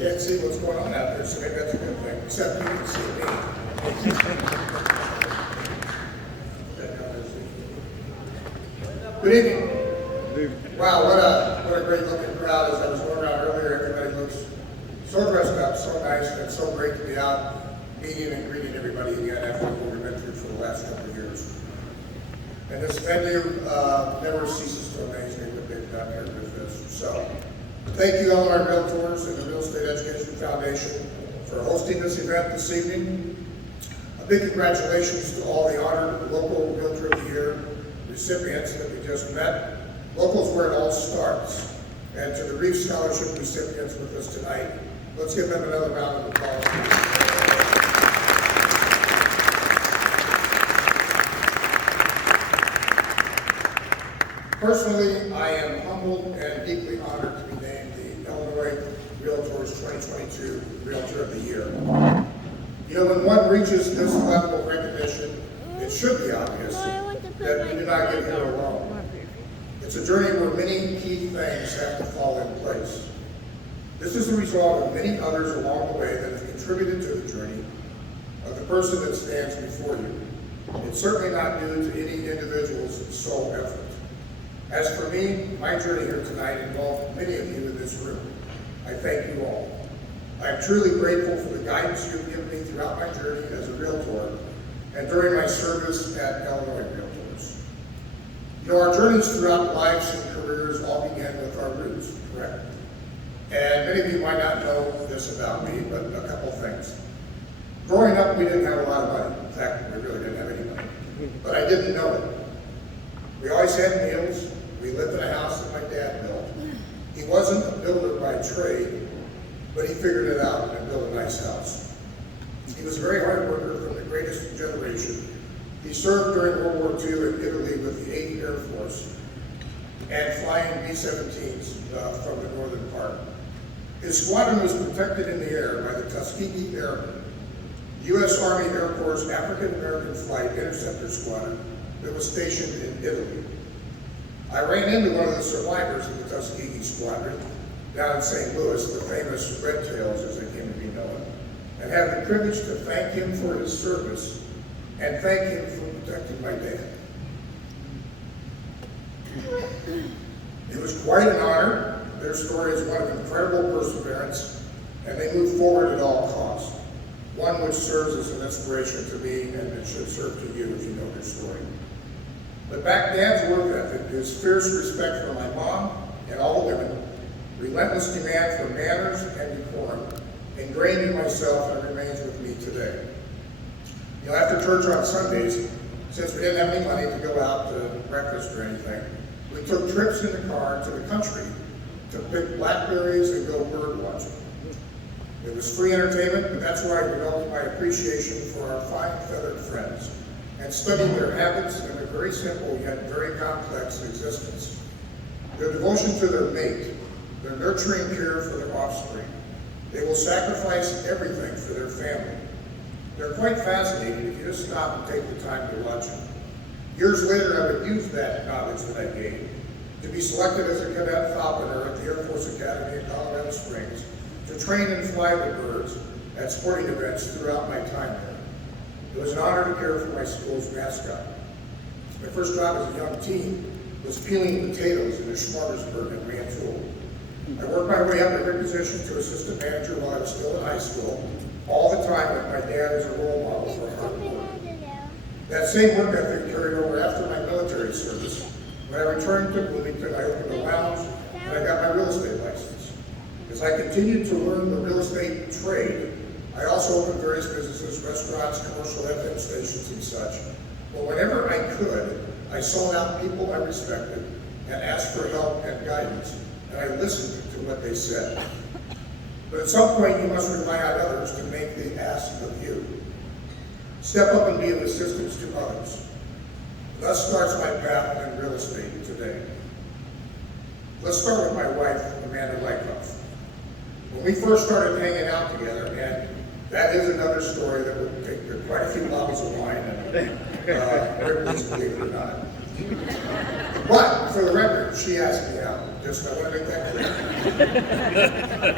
can't see what's going on out there, so maybe that's a good thing, except you can see me. Good evening. Wow, what a great looking crowd. As I was going around earlier, everybody looks so dressed up, so nice, and it's so great to be out meeting and greeting everybody again after what we've been through for the last couple of years. And this venue never ceases to amaze me what they've done here with this. So, thank you, all our Realtors and the Real Estate Education Foundation for hosting this event this evening. A big congratulations to all the honored local Realtor of the Year recipients that we just met. Locals where it all starts. And to the Reaves Scholarship recipients with us tonight, let's give them another round of applause. Personally, I am humbled and deeply honored to be named the Illinois Realtors 2022 Realtor of the Year. You know, when one reaches this level of recognition, it should be obvious that we did not get here alone. It's a journey where many key things have to fall in place. This is the result of many others along the way that have contributed to the journey of the person that stands before you. It's certainly not due to any individual's sole effort. As for me, my journey here tonight involved many of you in this room. I thank you all. I am truly grateful for the guidance you've given me throughout my journey as a Realtor and during my service at Illinois Realtors. You know, our journeys throughout lives and careers all began with our roots, correct? And many of you might not know this about me, but a couple things. Growing up, we didn't have a lot of money. In fact, we really didn't have any money. But I didn't know it. We always had meals. We lived in a house that my dad built. He wasn't a builder by trade, but he figured it out and built a nice house. He was a very hard worker from the greatest generation. He served during World War II in Italy with the 8th Air Force and flying B-17s from the northern part. His squadron was protected in the air by the Tuskegee Airmen, U.S. Army Air Corps African American Flight Interceptor Squadron that was stationed in Italy. I ran into one of the survivors of the Tuskegee Squadron down in St. Louis, the famous Red Tails as they came to be known, and had the privilege to thank him for his service and thank him for protecting my dad. It was quite an honor. Their story is one of incredible perseverance, and they moved forward at all costs. One which serves as an inspiration to me, and it should serve to you if you know their story. But back Dad's work ethic, his fierce respect for my mom and all the women, relentless demand for manners and decorum, ingrained in myself and remains with me today. You know, after church on Sundays, since we didn't have any money to go out to breakfast or anything, we took trips in the car to the country to pick blackberries and go bird watching. It was free entertainment, but that's where I developed my appreciation for our fine feathered friends and studied their habits and their very simple yet very complex existence. Their devotion to their mate, their nurturing care for their offspring. They will sacrifice everything for their family. They're quite fascinating if you just stop and take the time to watch them. Years later, I would use that knowledge that I gained to be selected as a cadet falconer at the Air Force Academy in Colorado Springs to train and fly the birds at sporting events throughout my time there. It was an honor to care for my school's mascot. My first job as a young teen was peeling potatoes in a Schmartersburg in Rantoul. I worked my way up every position to assistant manager while I was still in high school, all the time with my dad as a role model for hard work. That same work ethic carried over after my military service. When I returned to Bloomington, I opened a lounge and I got my real estate license. As I continued to learn the real estate trade, I also opened various businesses, restaurants, commercial FM stations, and such. But whenever I could, I sought out people I respected and asked for help and guidance, and I listened to what they said. But at some point, you must rely on others to make the ask of you. Step up and be of assistance to others. Thus starts my path in real estate today. Let's start with my wife, Amanda Lykoff. When we first started hanging out together, and that is another story that would take quite a few bottles of wine and everybody's believe it or not. But for the record, she asked me out. Just I want to make that clear.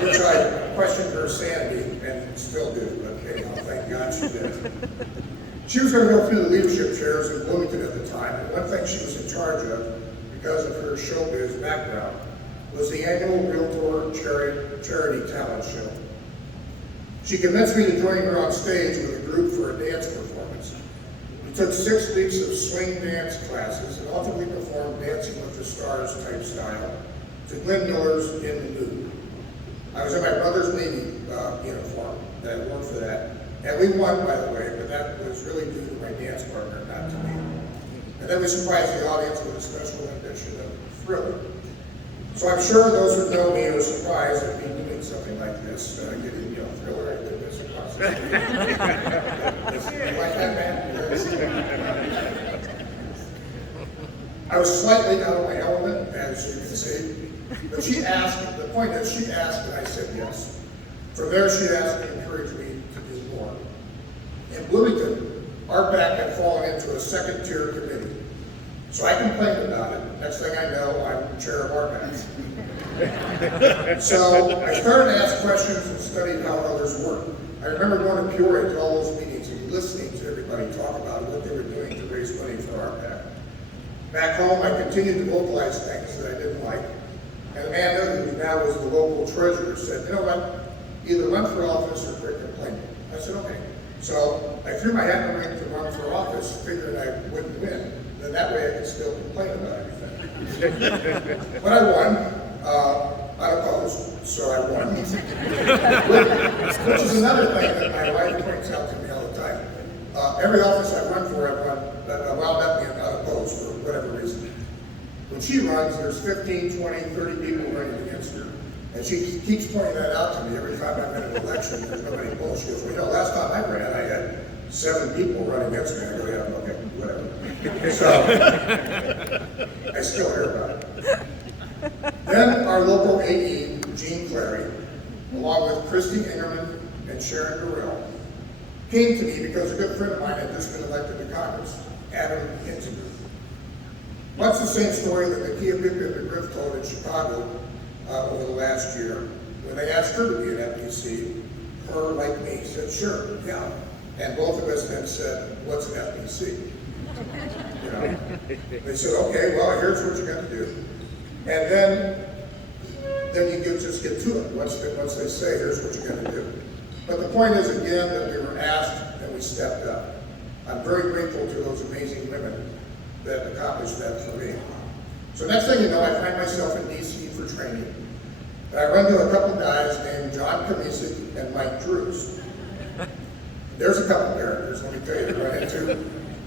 Which I questioned her sanity and still do. But anyhow, thank God she did. She was going to go through the leadership chairs in Bloomington at the time, and one thing she was in charge of, because of her showbiz background, was the annual Realtor Charity Talent Show. She convinced me to join her on stage with a group for a dance performance. We took 6 weeks of swing dance classes and ultimately performed Dancing with the Stars type style to Glenn Miller's In the Mood. I was in my brother's Navy uniform that I wore for that. And we won, by the way, but that was really due to my dance partner, not to me. And then we surprised the audience with a special rendition of Thriller. So I'm sure those who know me are surprised at me doing something like this, getting, Thriller, I did this across the street. You like that, man? I was slightly out of my element, as you can see, but she asked, the point is, she asked and I said yes. From there, she asked and encouraged me to do more. In Bloomington, RPAC had fallen into a second-tier committee. So I complained about it. Next thing I know, I'm chair of RPAC. So I started to ask questions and studied how others work. I remember going to Peoria to all those meetings and listening to everybody talk about what they were doing to raise money for RPAC. Back home, I continued to vocalize things that I didn't like. And the man there who now was the local treasurer said, you know what? Either run for office or quit complaining. I said, okay. So I threw my hat in the ring to run for office, figuring I wouldn't win. Then that way I could still complain about everything. But I won, unopposed, so I won. Which is another thing that my wife points out to me all the time. Every office I run for, I've run, I wound up being unopposed for whatever reason. When she runs, there's 15, 20, 30 people running against her. And she keeps pointing that out to me every time I'm in an election. There's nobody close. She goes, well, last time I ran, I had 7 people running against me. I go, yeah, okay, whatever. So, I still hear about it. Then our local AE, Gene Clary, along with Christy Ingerman and Sharon Burrell, came to me because a good friend of mine had just been elected to Congress, Adam Kinzinger. Much the same story that the Kia Pickett and Griff told in Chicago over the last year. When they asked her to be an FPC, her, like me, said, sure, yeah. And both of us then said, what's an FPC? They said, okay, well, here's what you're going to do. And then you can just get to it. Once they say, here's what you're going to do. But the point is, again, that we were asked and we stepped up. I'm very grateful to those amazing women that accomplished that for me. So next thing you know, I find myself in DC for training. And I run into a couple guys named John Kamisic and Mike Drews. There's a couple characters, let me tell you, to run into.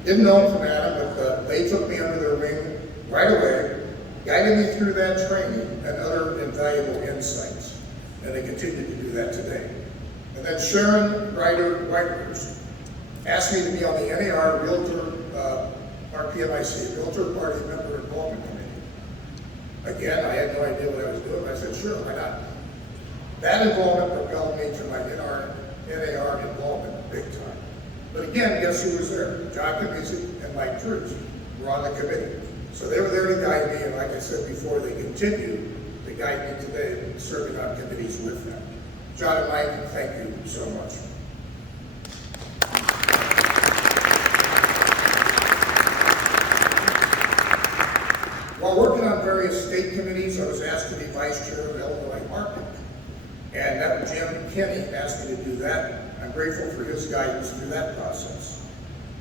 Didn't know them from Adam, but they took me under their wing right away, guided me through that training and other invaluable insights. And they continue to do that today. And then Sharon Ryder-Whitehurst asked me to be on the NAR Realtor, RPMIC, Realtor Party Member Involvement Committee. Again, I had no idea what I was doing. I said, sure, why not? That involvement propelled me to my NAR involvement big time. But again, guess who was there? John Kamisic and Mike Drews were on the committee. So they were there to guide me, and like I said before, they continue to guide me today, serving on committees with them. John and Mike, thank you so much. While working on various state committees, I was asked to be vice chair of Illinois Market. And that was Jim Kinney asked me to do that. I'm grateful for his guidance through that process.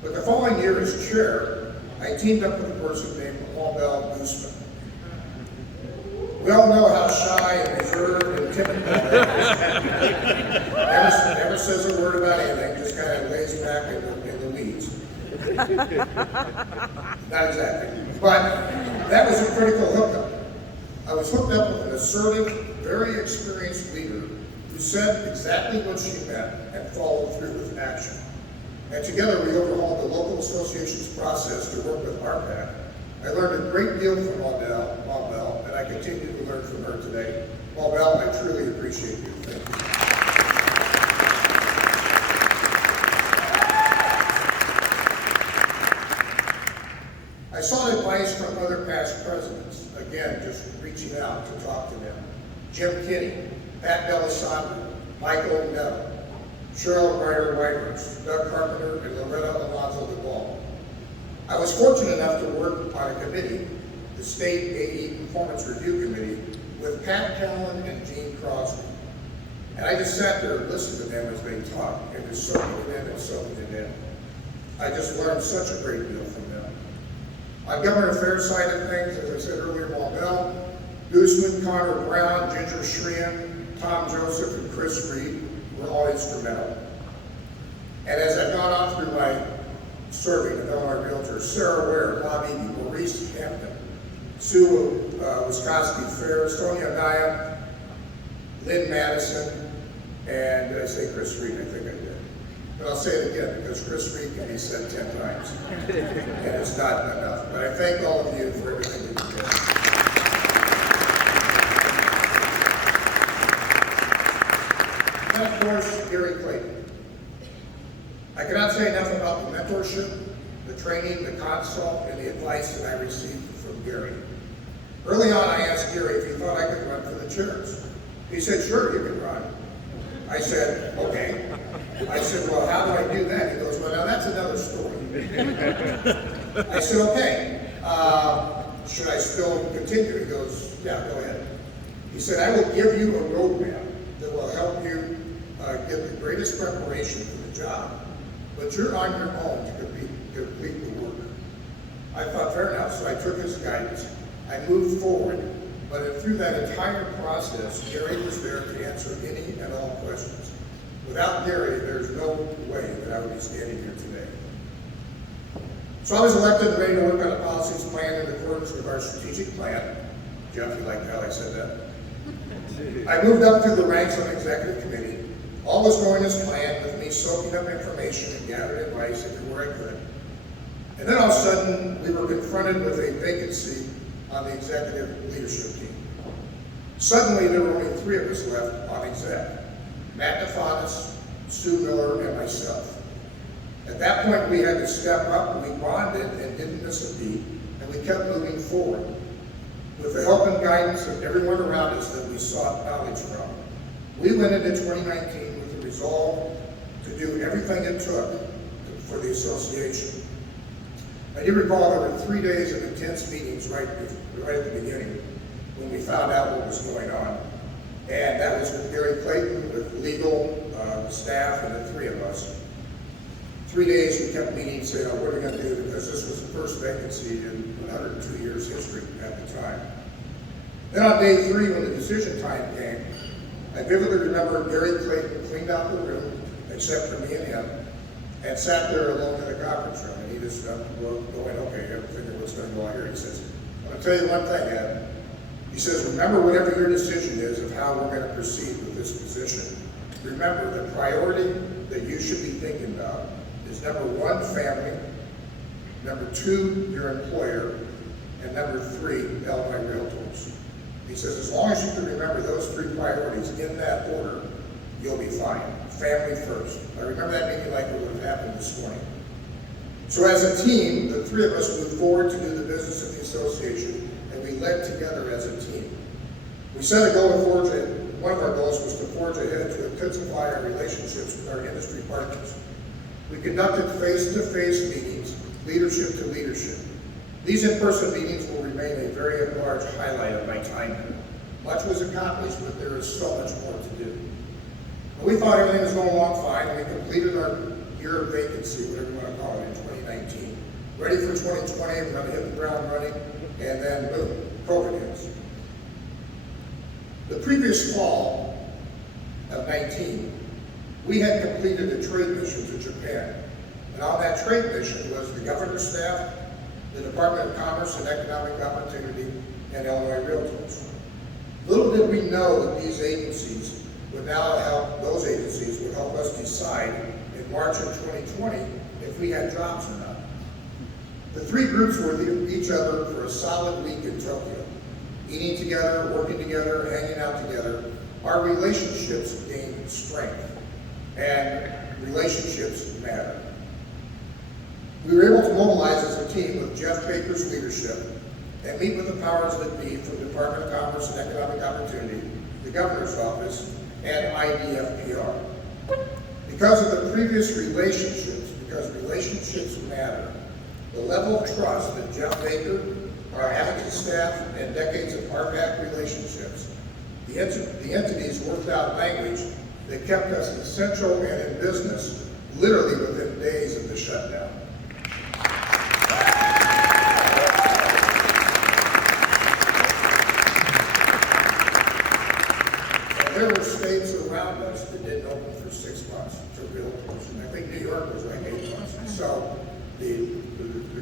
But the following year as chair, I teamed up with a person named Paul Gooseman. We all know how shy and reserved and timid Paul is. Never says a word about anything, just kind of lays back in the weeds. Not exactly. But that was a critical hookup. I was hooked up with an assertive, very experienced leader who said exactly what she meant and followed through with action. And together we overhauled the local association's process to work with RPAC. I learned a great deal from Maubelle, and I continue to learn from her today. Maubelle, I truly appreciate you. Thank you. I sought advice past presidents, again, just reaching out to talk to them. Jim Kinney, Pat Delisandro, Michael O'Neill, Cheryl Ryder-Whitehurst, Doug Carpenter, and Loretta Alonzo DeBall. I was fortunate enough to work on a committee, the State AE Performance Review Committee, with Pat Callan and Gene Crosby. And I just sat there and listened to them as they talked, and just soaking it in and soaking it in. I just learned such a great deal from them. On government affairs side of things, as I said earlier, Waldell, Guzman, Connor Brown, Ginger Shrean, Tom Joseph, and Chris Reed were all instrumental. And as I've gone on through my serving at Illinois Realtor, Sarah Ware, Bob Eby, Maurice Hampton, Sue Wiskoski Fair, Sonia Naya, Lynn Madison, and did I say Chris Reed? I think I did. But I'll say it again because Chris Reed can be said 10 times, and it's not enough. But I thank all of you for everything that you did. And of course, Gary Clayton. I cannot say enough about the mentorship, the training, the consult, and the advice that I received from Gary. Early on, I asked Gary if he thought I could run for the chairs. He said, sure, you can run. I said, okay. I said, well, how do I do that? He goes, well, now that's another story. I said, okay. Should I still continue? He goes, yeah, go ahead. He said, I will give you a roadmap that will help you get the greatest preparation for the job, but you're on your own to complete the work. I thought, fair enough, so I took his guidance. I moved forward, but through that entire process, Gary was there to answer any and all questions. Without Gary, there's no way that I would be standing here today. So I was elected and ready to work on a policies plan in accordance with our strategic plan. Jeff, you like how I said that? I moved up through the ranks of the executive committee. All was going as planned, with me soaking up information and gathering advice everywhere I could. And then all of a sudden, we were confronted with a vacancy on the executive leadership team. Suddenly, there were only 3 of us left on exec. Matt DeFanis, Stu Miller, and myself. At that point, we had to step up, we bonded and didn't miss a beat, and we kept moving forward. With the help and guidance of everyone around us that we sought knowledge from, we went into 2019 with the resolve to do everything it took for the association. I do recall there were 3 days of intense meetings right at the beginning when we found out what was going on. And that was with Gary Clayton, with legal, staff, and the 3 of us. 3 days we kept meeting, saying, oh, what are we going to do? Because this was the first vacancy in 102 years history at the time. Then on day 3, when the decision time came, I vividly remember Gary Clayton cleaned out the room, except for me and him, and sat there alone in the conference room. And he just going, okay, everything was going to go on here. He says, I'm going to tell you one thing, Ed. He says, remember whatever your decision is of how we're going to proceed with this position. Remember, the priority that you should be thinking about is number 1, family, number 2, your employer, and number 3, Illinois Realtors. He says, as long as you can remember those 3 priorities in that order, you'll be fine. Family first. I remember that meeting like it would have happened this morning. So as a team, the 3 of us moved forward to do the business of the association, and we led together as a team. We set a goal to forge ahead. One of our goals was to forge ahead to intensify our relationships with our industry partners. We conducted face-to-face meetings, leadership to leadership. These in-person meetings will remain a very large highlight of my time here. Much was accomplished, but there is so much more to do. But we thought everything was going along fine. We completed our year of vacancy, whatever you want to call it, in 2019. Ready for 2020, we're going to hit the ground running, and then boom, COVID hits. The previous fall of 19, we had completed a trade mission to Japan. And on that trade mission was the governor's staff, the Department of Commerce and Economic Opportunity, and Illinois Realtors. Little did we know that these agencies would now help, those agencies would help us decide in March of 2020 if we had jobs or not. The 3 groups were with each other for a solid week in Tokyo, eating together, working together, hanging out together. Our relationships gained strength, and relationships matter. We were able to mobilize as a team with Jeff Baker's leadership and meet with the powers that be from the Department of Commerce and Economic Opportunity, the Governor's Office, and IDFPR. Because of the previous relationships, because relationships matter, the level of trust that Jeff Baker, our advocacy staff, and decades of RPAC relationships, the entities worked out language that kept us essential and in business literally within days of the shutdown. And there were states around us that didn't open for 6 months to realtors, and I think New York was like 8 months. And so the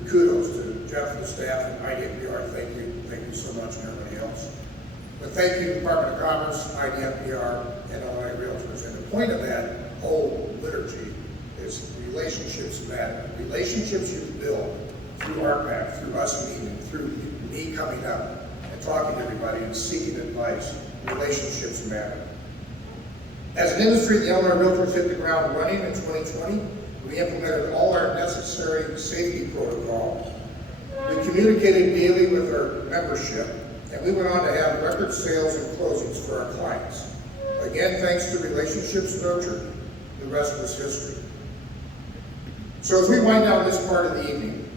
kudos to Jeff and the staff and IDFPR, thank you so much, and everybody else. But thank you, Department of Commerce, IDFPR, and Illinois Realtors. And the point of that whole liturgy is relationships matter. Relationships you build through RPAC, through us meeting, through me coming up and talking to everybody and seeking advice. Relationships matter. As an industry, the Illinois Realtors hit the ground running in 2020. We implemented all our necessary safety protocol. We communicated daily with our membership, and we went on to have record sales and closings for our clients. Again, thanks to relationships nurtured, the rest was history. So as we wind down this part of the evening,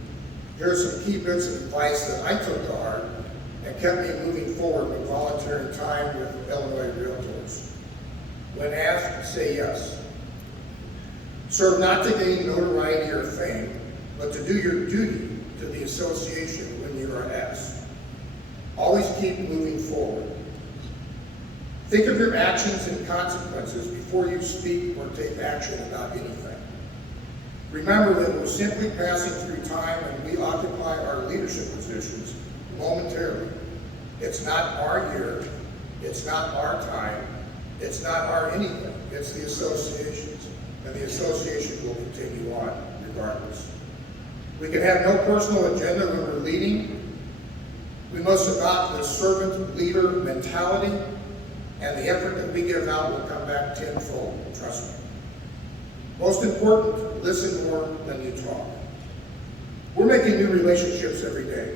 here are some key bits of advice that I took to heart and kept me moving forward with volunteering time with Illinois Realtors. When asked, say yes. Serve not to gain notoriety or fame, but to do your duty to the association when you are asked. Always keep moving forward. Think of your actions and consequences before you speak or take action about anything. Remember that we're simply passing through time and we occupy our leadership positions momentarily. It's not our year, it's not our time, it's not our anything, it's the association's. And the association will continue on regardless. We can have no personal agenda when we're leading. We must adopt the servant-leader mentality, and the effort that we give out will come back tenfold, trust me. Most important, listen more than you talk. We're making new relationships every day.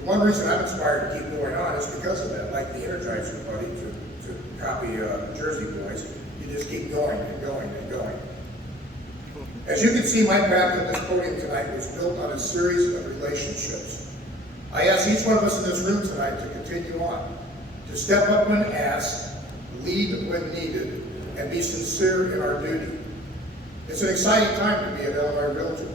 The one reason I'm inspired to keep going on is because of that, like the Energizer buddy to copy Jersey Boys. You just keep going and going and going. As you can see, my path to this podium tonight was built on a series of relationships. I ask each one of us in this room tonight to continue on, to step up when asked, lead when needed, and be sincere in our duty. It's an exciting time to be an Illinois Realtor,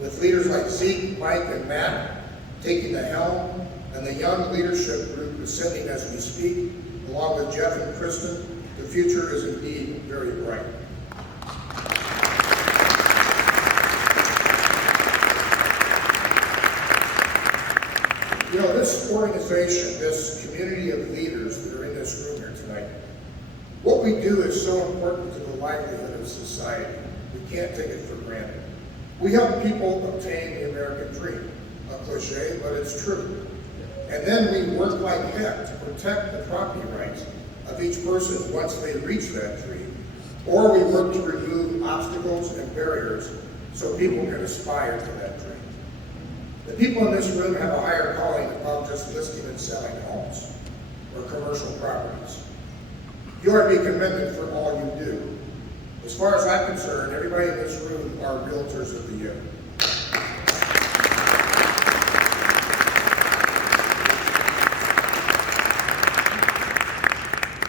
with leaders like Zeke, Mike, and Matt taking the helm, and the young leadership group ascending as we speak, along with Jeff and Kristen. The future is indeed very bright. You know, this organization, this community of leaders that are in this room here tonight, what we do is so important to the livelihood of society. We can't take it for granted. We help people obtain the American dream, a cliche, but it's true. And then we work like heck to protect the property rights of each person once they reach that dream. Or we work to remove obstacles and barriers so people can aspire to that dream. The people in this room have a higher calling above just listing and selling homes or commercial properties. You are to be commended for all you do. As far as I'm concerned, everybody in this room are realtors of the year.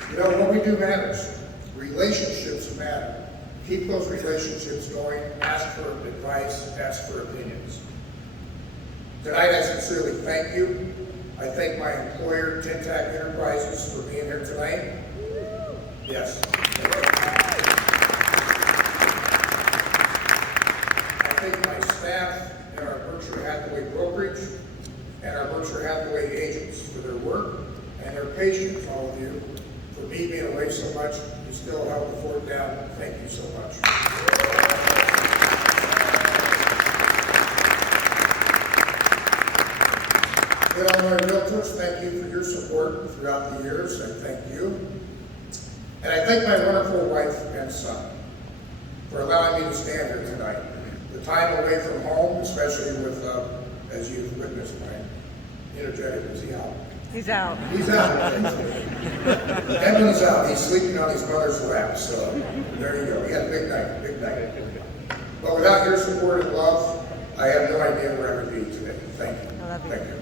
You know, what we do matters. Relationships matter. Keep those relationships going. Ask for advice. Ask for opinions. Tonight, I sincerely thank you. I thank my employer, Tintac Enterprises, for being here tonight. Yes. I thank my staff and our Berkshire Hathaway brokerage and our Berkshire Hathaway agents for their work and their patience, all of you. For me being away so much, you still held the fort down. Thank you so much. Illinois Realtors, thank you for your support throughout the years. I thank you. And I thank my wonderful wife and son for allowing me to stand here tonight. The time away from home, especially with, as you've witnessed, energetic. Is he out? He's out. He's out. Edwin's out. He's sleeping on his mother's lap. So there you go. He had a big night. Big night. But without your support and love, I have no idea where I would be today. Thank you. I love you. Thank you.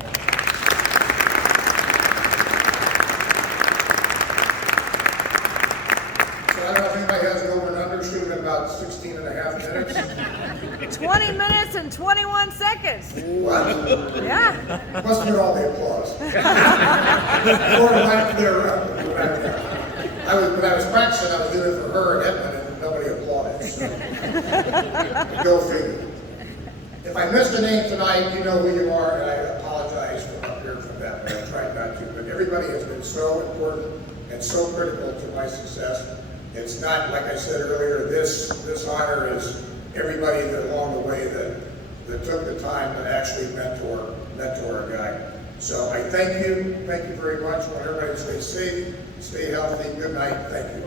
So I don't know if anybody has an over and under. Should have been about 16 and a half minutes. 20 minutes and 21 seconds. What? Yeah. Must have been all the applause. Or it might clear up. When I was practicing, I was doing it for her and Edmund, and nobody applauded. So. Go figure. If I missed a name tonight, you know who you are, and I apologize for up here for that, but I tried not to. But everybody has been so important and so critical to my success. It's not, like I said earlier, this honor is everybody that along the way that took the time to actually mentor a guy. So I thank you very much. I want everybody to stay safe, stay healthy. Good night. Thank you.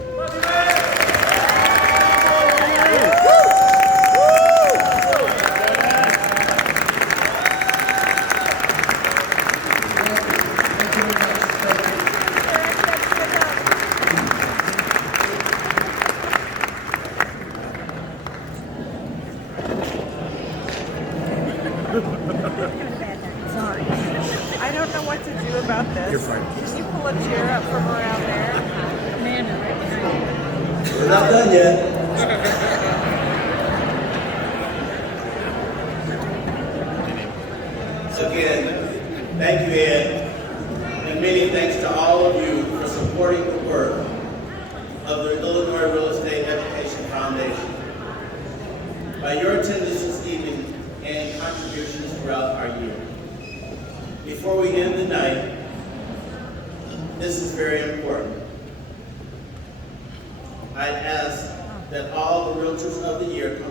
Sorry. I don't know what to do about this. You're fine. Can you pull a chair up from around there? Amanda, right behind you. We're not done yet. Again, thank you, Ed, and many thanks to all of you for supporting the work of the Illinois Real Estate Education Foundation. By your attendance this evening and contributions throughout our year. Before we end the night, this is very important. I ask that all the realtors of the year come